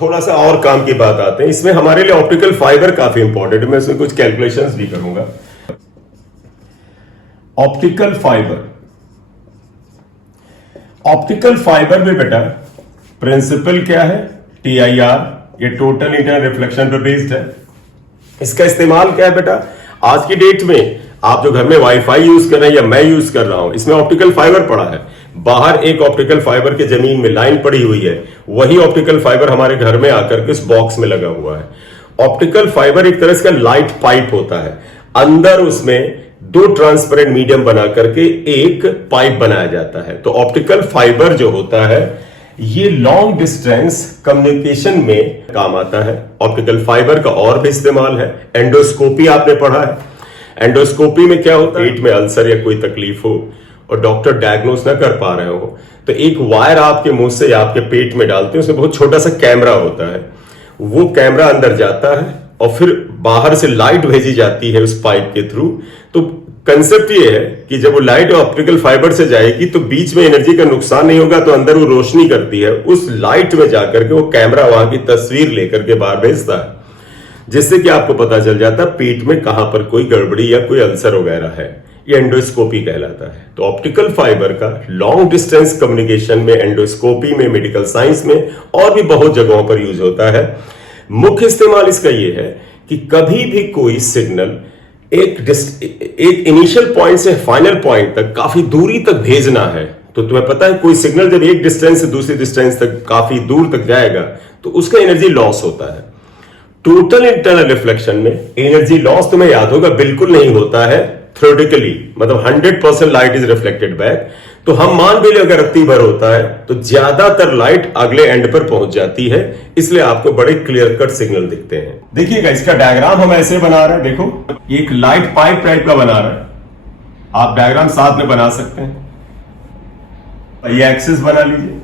थोड़ा सा और काम की बात आते हैं। इसमें हमारे लिए ऑप्टिकल फाइबर काफी इंपॉर्टेंट है। मैं इसमें कुछ कैलकुलेशंस भी करूंगा। ऑप्टिकल फाइबर में बेटा प्रिंसिपल क्या है? TIR, ये टोटल इंटरनल रिफ्लेक्शन पर बेस्ड है। इसका इस्तेमाल क्या है बेटा? आज की डेट में आप जो घर में वाईफाई यूज कर रहे हैं या मैं यूज कर रहा हूं, इसमें ऑप्टिकल फाइबर पड़ा है। बाहर एक ऑप्टिकल फाइबर के जमीन में लाइन पड़ी हुई है, वही ऑप्टिकल फाइबर हमारे घर में आकर के इस बॉक्स में लगा हुआ है। ऑप्टिकल फाइबर एक तरह से लाइट पाइप होता है। अंदर उसमें दो ट्रांसपेरेंट मीडियम बना करके एक पाइप बनाया जाता है। तो ऑप्टिकल फाइबर जो होता है ये लॉन्ग डिस्टेंस कम्युनिकेशन में काम आता है। ऑप्टिकल फाइबर का और भी इस्तेमाल है। एंडोस्कोपी आपने पढ़ा है। एंडोस्कोपी में क्या होता है? पेट में अल्सर या कोई तकलीफ हो और डॉक्टर डायग्नोस ना कर पा रहे हो तो एक वायर आपके मुंह से या आपके पेट में डालते हैं। उसमें बहुत छोटा सा कैमरा होता है। वो कैमरा अंदर जाता है और फिर बाहर से लाइट भेजी जाती है उस पाइप के थ्रू। तो कंसेप्ट ये है कि जब वो लाइट ऑप्टिकल फाइबर से जाएगी तो बीच में एनर्जी का नुकसान नहीं होगा, तो अंदर वो रोशनी करती है। उस लाइट में जाकर के वो कैमरा वहां की तस्वीर लेकर के बाहर भेजता है, जिससे कि आपको पता चल जाता है पेट में कहां पर कोई गड़बड़ी या कोई अल्सर वगैरह है। ये एंडोस्कोपी कहलाता है। तो ऑप्टिकल फाइबर का लॉन्ग डिस्टेंस कम्युनिकेशन में, एंडोस्कोपी में, मेडिकल साइंस में और भी बहुत जगहों पर यूज होता है। मुख्य इस्तेमाल इसका यह है कि कभी भी कोई सिग्नल एक इनिशियल पॉइंट से फाइनल पॉइंट तक काफी दूरी तक भेजना है, तो तुम्हें पता है कोई सिग्नल जब एक डिस्टेंस से दूसरी डिस्टेंस तक काफी दूर तक जाएगा तो उसका एनर्जी लॉस होता है। टोटल इंटरनल रिफ्लेक्शन में एनर्जी लॉस तुम्हें याद होगा बिल्कुल नहीं होता है थ्योरेटिकली, मतलब 100% लाइट इज रिफ्लेक्टेड बैक। तो हम मान भी ले अगर रत्ती भर होता है तो ज्यादातर लाइट अगले एंड पर पहुंच जाती है, इसलिए आपको बड़े क्लियर कट सिग्नल दिखते हैं। देखिएगा इसका डायग्राम हम ऐसे बना रहे हैं। देखो एक लाइट पाइप टाइप का बना रहे हैं। आप डायग्राम साथ में बना सकते हैं। ये एक्सिस बना लीजिए,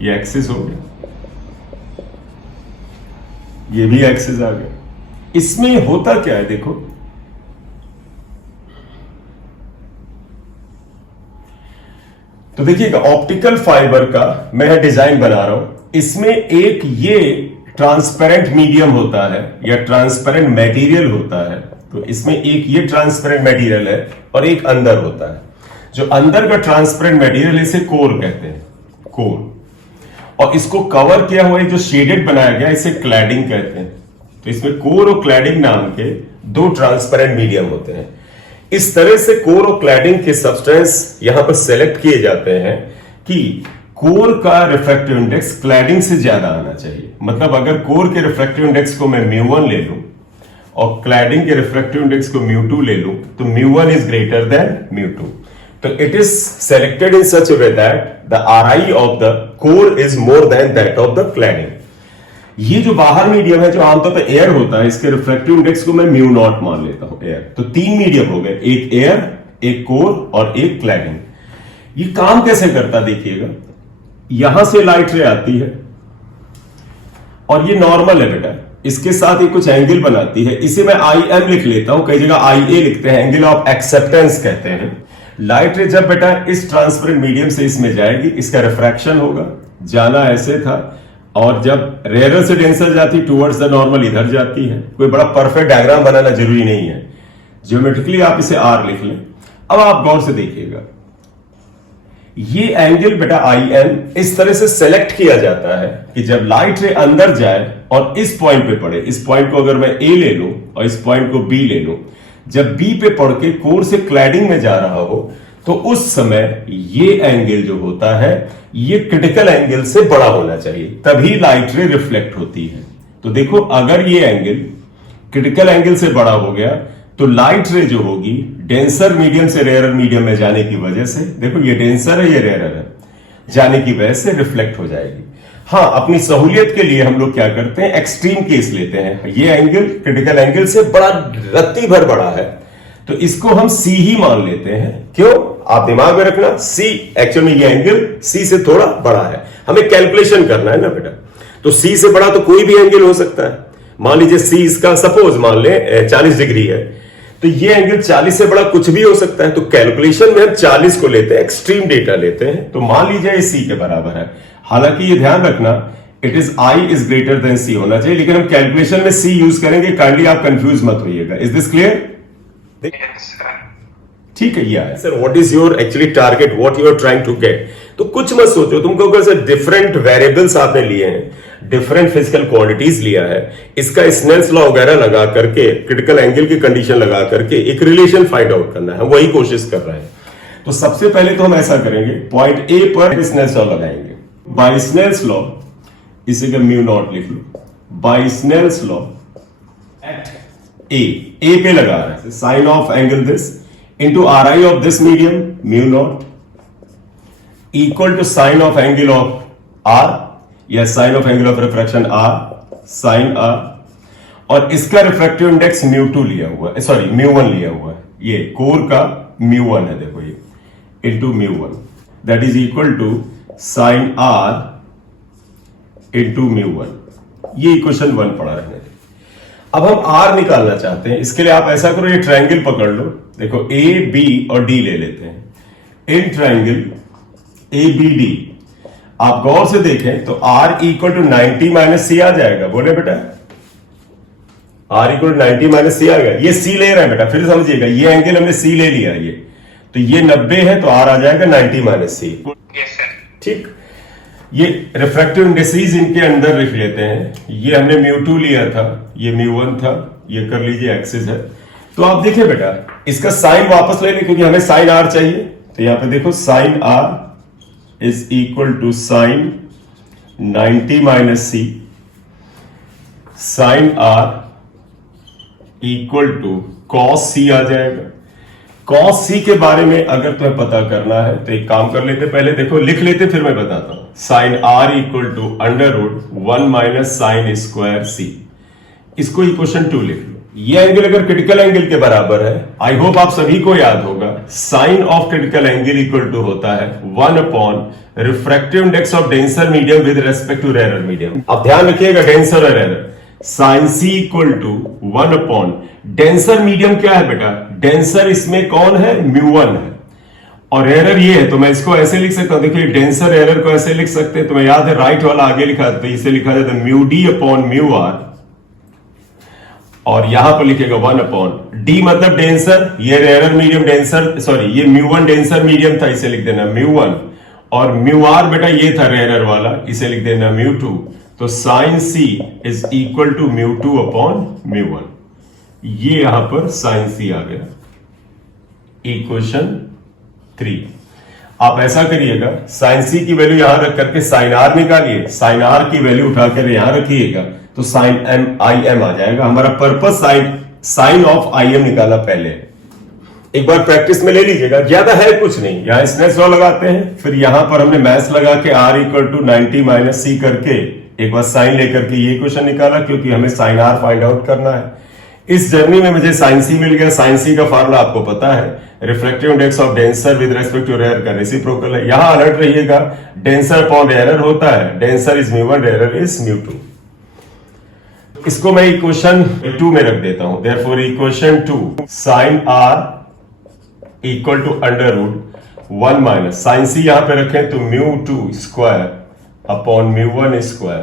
ये एक्सिस हो गया, ये भी एक्सिस आ गया। इसमें होता क्या है देखो, तो देखिएगा ऑप्टिकल फाइबर का मैं डिजाइन बना रहा हूं। इसमें एक ये ट्रांसपेरेंट मीडियम होता है या ट्रांसपेरेंट मटेरियल होता है। तो इसमें एक ये ट्रांसपेरेंट मटेरियल है और एक अंदर होता है। जो अंदर का ट्रांसपेरेंट मटेरियल है इसे कोर कहते हैं, कोर। और इसको कवर किया हुआ जो शेडेड बनाया गया इसे क्लैडिंग कहते हैं। तो इसमें कोर और क्लैडिंग नाम के दो ट्रांसपेरेंट मीडियम होते हैं। इस तरह से कोर और क्लैडिंग के सब्सटेंस यहां पर सेलेक्ट किए जाते हैं कि कोर का रिफ्रैक्टिव इंडेक्स क्लैडिंग से ज्यादा आना चाहिए। मतलब अगर कोर के रिफ्रैक्टिव इंडेक्स को मैं μ1 ले लूं और क्लैडिंग के रिफ्रैक्टिव इंडेक्स को μ2 ले लूं तो μ1 इज ग्रेटर देन μ2। तो it is selected in such a way that the RI of the core is more than that of the cladding. ये जो बाहर मीडियम है जो आमतौर पर एयर होता है, इसके रिफ्रैक्टिव इंडेक्स को मैं μ0 मान लेता हूं, एयर। तो तीन मीडियम हो गए, एक एयर, एक कोर और एक क्लैडिंग। ये काम कैसे करता देखिएगा, यहां से लाइट रे आती है और ये नॉर्मल है बेटा, इसके साथ ये कुछ एंगल बनाती है। इसे मैं IM लिख लेता हूं, कई जगह IA लिखते हैं, एंगल ऑफ एक्सेप्टेंस कहते हैं। लाइट रे जब बेटा इस ट्रांसपेरेंट मीडियम से इसमें जाएगी, इसका रिफ्रैक्शन होगा, जाना ऐसे था, और जब रेयर से डेंसर जाती टुवर्ड्स द नॉर्मल इधर जाती है। कोई बड़ा परफेक्ट डायग्राम बनाना जरूरी नहीं है, ज्योमेट्रिकली आप इसे R लिख लें। अब आप गौर से देखिएगा ये एंगल बेटा IM इस तरह से सेलेक्ट किया जाता है कि जब लाइट रे अंदर जाए और इस पॉइंट पे पड़े, इस पॉइंट को अगर मैं A ले लूं और इस पॉइंट को B ले लूं, जब B पे पड़ के कोर से क्लैडिंग में जा रहा हो तो उस समय ये एंगल जो होता है ये क्रिटिकल एंगल से बड़ा होना चाहिए, तभी लाइट रे रिफ्लेक्ट होती है। तो देखो अगर ये एंगल क्रिटिकल एंगल से बड़ा हो गया तो लाइट रे जो होगी डेंसर मीडियम से रेयर मीडियम में जाने की वजह से, देखो ये डेंसर है ये रेयर है, जाने की वजह से रिफ्लेक्ट हो जाएगी। हाँ, अपनी सहूलियत के लिए हम लोग क्या करते हैं, एक्सट्रीम केस लेते हैं। ये एंगल क्रिटिकल एंगल से बड़ा रत्ती भर बड़ा है तो इसको हम C ही मान लेते हैं। क्यों, आप दिमाग में रखना, C एक्चुअल में ये एंगल C से थोड़ा बड़ा है। हमें कैलकुलेशन करना है ना बेटा, तो C से बड़ा तो कोई भी एंगल हो सकता है। मान लीजिए C इसका सपोज मान ले 40 डिग्री है, तो ये एंगल 40 से बड़ा कुछ भी हो सकता है। तो कैलकुलेशन में हम 40 को लेते हैं, एक्सट्रीम डेटा लेते हैं। तो मान लीजिए ये C के बराबर है। हालांकि ये ध्यान रखना it is I is greater than C होना चाहिए, लेकिन हम कैलकुलेशन में सी यूज करेंगे, काइंडली आप कंफ्यूज मत होइएगा। Is this clear? ठीक है, ये sir what is your actually target, what you are trying to get. तो कुछ मत सोचो, तुमको अगर सर डिफरेंट वेरिएबल्स आपने लिए हैं, डिफरेंट फिजिकल क्वांटिटीज लिया है, इसका स्नेल्स लॉ वगैरह लगा करके, क्रिटिकल एंगल की कंडीशन लगा करके एक रिलेशन फाइंड आउट करना है, वही कोशिश कर रहे हैं। तो सबसे पहले तो हम ऐसा करेंगे, पॉइंट ए पर स्नेल्स लॉ लगाएंगे। बाय स्नेल्स लॉ इसे का म्यू नॉट लिख लो, by Snell's law at A पे लगा रहे हैं, sine of angle this into R I of this medium mu naught equal to sine of angle of R या sine of angle of refraction R sine R, और इसका refractive index mu two लिया हुआ है, sorry mu one लिया हुआ है, ये कोर का म्यू वन है, देखो ये into mu one that is equal to sine R into mu one. ये इक्वेशन वन पड़ा रहने दे। अब हम आर निकालना चाहते हैं, इसके लिए आप ऐसा करो, ये ट्रायंगल पकड़ लो, देखो ए बी और डी ले लेते हैं। In triangle A B D आप गौर से देखें तो R equal to 90 minus C आ जाएगा, बोले बेटा R equal to 90 minus C आ गया। ये सी ले रहे हैं बेटा, फिर समझिएगा, ये एंगल हमने सी ले लिया, ये तो ये 90 है तो आर आ जाएगा 90 माइनस सी। ठीक, ये रिफ्रैक्टिव इंडेक्सेस इनके अंदर लिख लेते हैं, ये हमने म्यू टू लिया था, ये म्यू वन था, ये कर लीजिए एक्सिस है। तो आप देखिए बेटा, इसका साइन वापस ले लें क्योंकि हमें साइन आर चाहिए, तो यहां पे देखो sine R is equal to sine 90 minus C, sine R equal to cos C आ जाएगा। कॉस सी के बारे में अगर तुम्हें पता करना है तो एक काम कर लेते, पहले देखो लिख लेते फिर मैं बताता हूं। Sine R equal to under root 1 minus sine square C, इसको इक्वेशन 2 लिख लो। ये एंगल अगर क्रिटिकल एंगल के बराबर है, आई होप आप सभी को याद होगा, sine of critical angle equal to होता है 1 upon refractive index of denser medium with respect to rare medium. अब ध्यान रखिएगा, डेंसर और rare, sine C equal to 1 upon denser medium क्या है बेटा, डेंसर इसमें कौन है, म्यू वन है, और एरर ये है, तो मैं इसको ऐसे लिख सकता हूं, देखिए डेंसर एरर को ऐसे लिख सकते हैं, तुम्हें याद है राइट वाला आगे लिखा था, इसे लिखा जाता है mu D upon mu R, और यहां पर लिखेगा 1 अपॉन डी मतलब डेंसर, ये एरर मीडियम डेंसर, सॉरी ये म्यू वन डेंसर मीडियम था, इसे लिख देना म्यू वन, और म्यू आर बेटा ये था एरर वाला, इसे लिख देना म्यू टू। तो sine C is equal to mu two upon mu one, ये यहां पर साइन सी आ गया, इक्वेशन 3। आप ऐसा करिएगा, साइन सी की वैल्यू यहां रख करके साइन आर निकालिए, साइन आर की वैल्यू उठाकर यहां रखिएगा तो साइन एम आई एम आ जाएगा। हमारा purpose sine of I M निकाला पहले, एक बार प्रैक्टिस में ले लीजिएगा, ज्यादा है कुछ नहीं। यहां स्नेल्स लॉ लगाते हैं, फिर यहां पर हमने मैथ्स लगा के आर इक्वल टू 90 माइनस सी करके एक बार साइन लेकर के ये क्वेश्चन निकाला, क्योंकि हमें साइन आर फाइंड आउट करना है। इस जर्नी में मुझे साइन सी मिल गया। साइन सी का फार्मूला आपको पता है, refractive index of denser with respect to rare का रेसिप्रोकल है। यहां अलर्ट रहिएगा, डेंसर अपॉन रेयर होता है, denser is mu one, rare is mu two. इसको मैं इक्वेशन 2 में रख देता हूं, therefore equation 2 sine R equal to under root 1 minus sine C यहां पे रखें तो mu two square upon mu one square,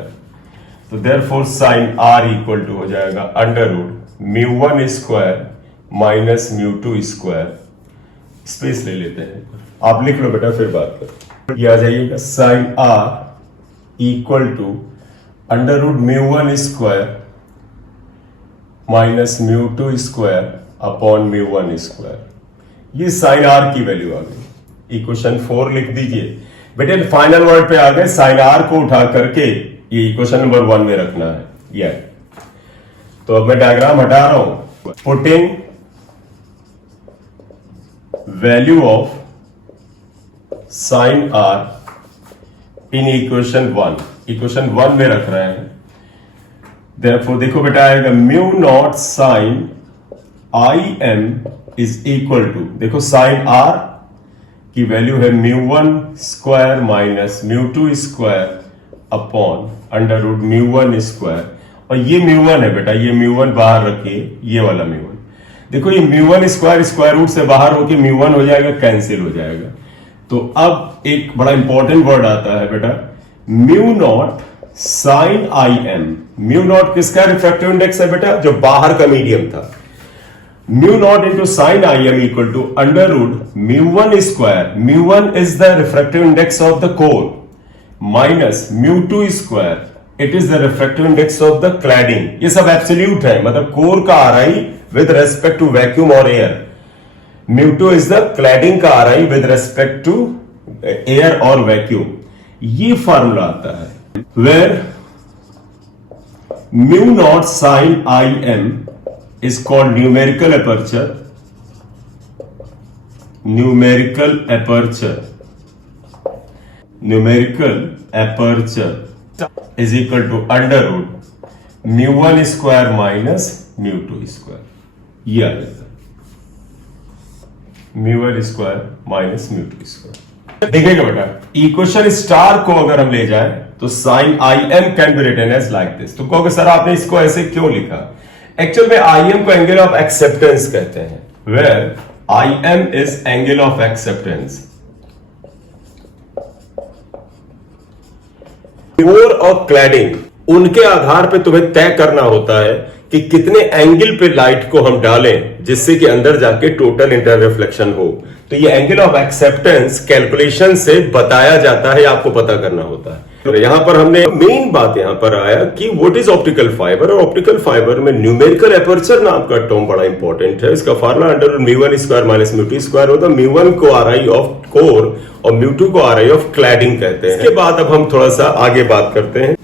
तो therefore sine R equal to हो जाएगा under root mu one square minus mu two square. Space ले लेते हैं, आप लिख लो बेटा फिर बात करो। ये आ जाइएगा sine R equal to under root mu one square minus mu two square upon mu one square. ये साइन आर की वैल्यू आ गई, इक्वेशन 4 लिख दीजिए बेटे। फाइनल वर्ड पे आ गए, साइन आर को उठा करके ये इक्वेशन नंबर 1 में रखना है। ये तो अब मैं डायग्राम हटा रहा हूं, putting value of sine R in equation 1, equation 1 में रख रहे हैं। देयरफॉर देखो बेटा आएगा mu naught sine I M is equal to, देखो साइन आर की वैल्यू है mu one square minus mu two square upon under root mu one square, और ये म्यू वन है बेटा, ये म्यू वन बाहर रखिए, ये वाला म्यू वन। देखो ये mu one square square root से बाहर होके म्यू वन हो जाएगा, कैंसिल हो जाएगा। तो अब एक बड़ा इंपॉर्टेंट वर्ड आता है बेटा, mu naught sine I M, mu naught किसका रिफ्रैक्टिव इंडेक्स है बेटा, जो बाहर का मीडियम था, mu naught into sine I M equal to under root mu one square, mu one is the refractive index of the core, minus mu two square, it is the refractive index of the cladding. ये सब absolute है, मतलब core का RI with respect to vacuum और air, mu two is the cladding का RI with respect to air और vacuum. ये formula आता है where mu naught sine I M is called numerical aperture, numerical aperture, numerical aperture is equal to under root mu 1 square minus mu 2 square, ये आ जाएगा mu 1 square minus mu 2 square। देखिएगा बेटा, equation star को अगर हम ले जाएं तो sine I M can be written as like this. तो कहोगे सर आपने इसको ऐसे क्यों लिखा? एक्चुअल में आई एम को एंगल ऑफ एक्सेप्टेंस कहते हैं, where I M is angle of acceptance. Core और क्लैडिंग, उनके आधार पे तुम्हें तय करना होता है कि कितने एंगल पे लाइट को हम डालें जिससे कि अंदर जाके टोटल इंटर रिफ्लेक्शन हो। तो ये एंगल ऑफ एक्सेप्टेंस कैलकुलेशन से बताया जाता है, आपको पता करना होता है। तो यहां पर हमने मेन बात यहां पर आया कि व्हाट इज ऑप्टिकल फाइबर, और ऑप्टिकल फाइबर में न्यूमेरिकल एपर्चर नाम का टर्म बड़ा इंपॉर्टेंट है। इसका formula under mu one square minus mu two square होता है। म्यू वन को RI ऑफ कोर और म्यू टू को RI ऑफ क्लैडिंग कहते हैं। इसके बाद अब हम थोड़ा सा आगे बात करते हैं